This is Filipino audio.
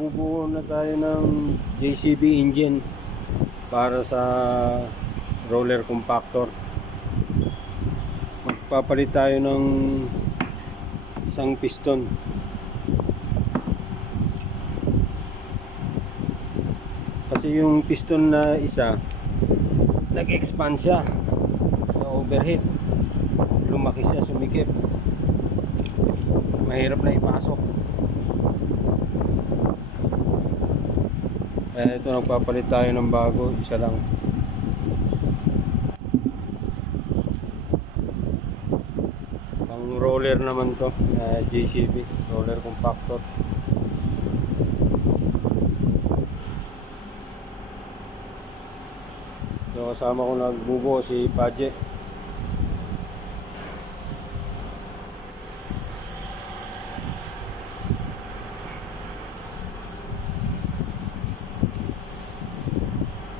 Magbubuo na tayo ng JCB engine para sa roller compactor. Magpapalit tayo ng isang piston. Kasi yung piston na isa nag-expand siya sa overheat. Lumaki siya, sumikip. Mahirap na ipasok. Ito, nagpapalit tayo ng bago, isa lang. Pang roller naman to, JCB roller compactor. So kasama ko nagbubuo si Paje.